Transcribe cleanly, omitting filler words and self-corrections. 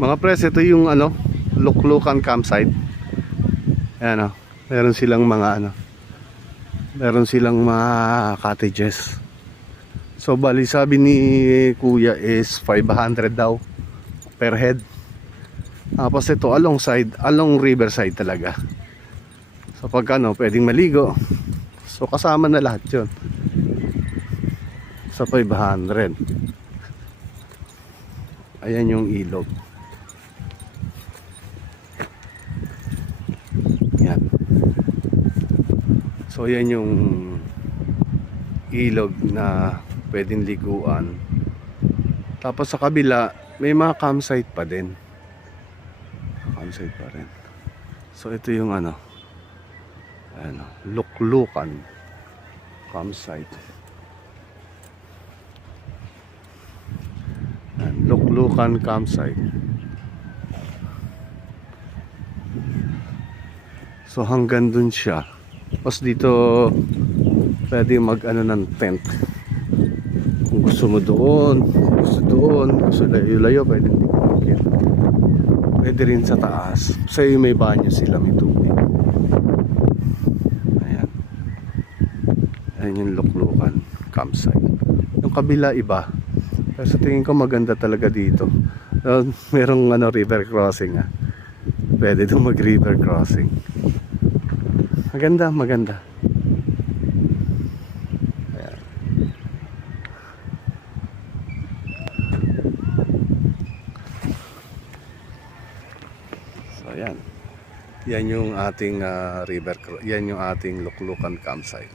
Mga pres, ito yung ano, Luklukan campsite. Ayan o, meron silang mga ano, meron silang mga cottages. So bali sabi ni kuya is 500 daw per head. Tapos ito along riverside talaga. So pag ano, pwedeng maligo. So kasama na lahat yun sa 500. Ayan yung ilog. Yan. So yan yung ilog na pwedeng liguan. Tapos sa kabila may mga campsite pa din. Campsite pa rin. So ito yung ano, Luklukan campsite. Luklukan campsite. So hanggang dun siya. Tapos dito pwede mag ano ng tent. Kung gusto mo doon, gusto layo-layo, pwede dito. Pwede rin sa taas. Kasi may banyo sila, may tubig. Ayan. Ayan yung Luklukan campsite. Yung kabila iba. Pero sa tingin ko maganda talaga dito. Merong ano, river crossing ah. Pwede doon mag river crossing. Maganda, maganda. Ayan. So ayan. Yan yung ating yan yung ating Luklukan campsite.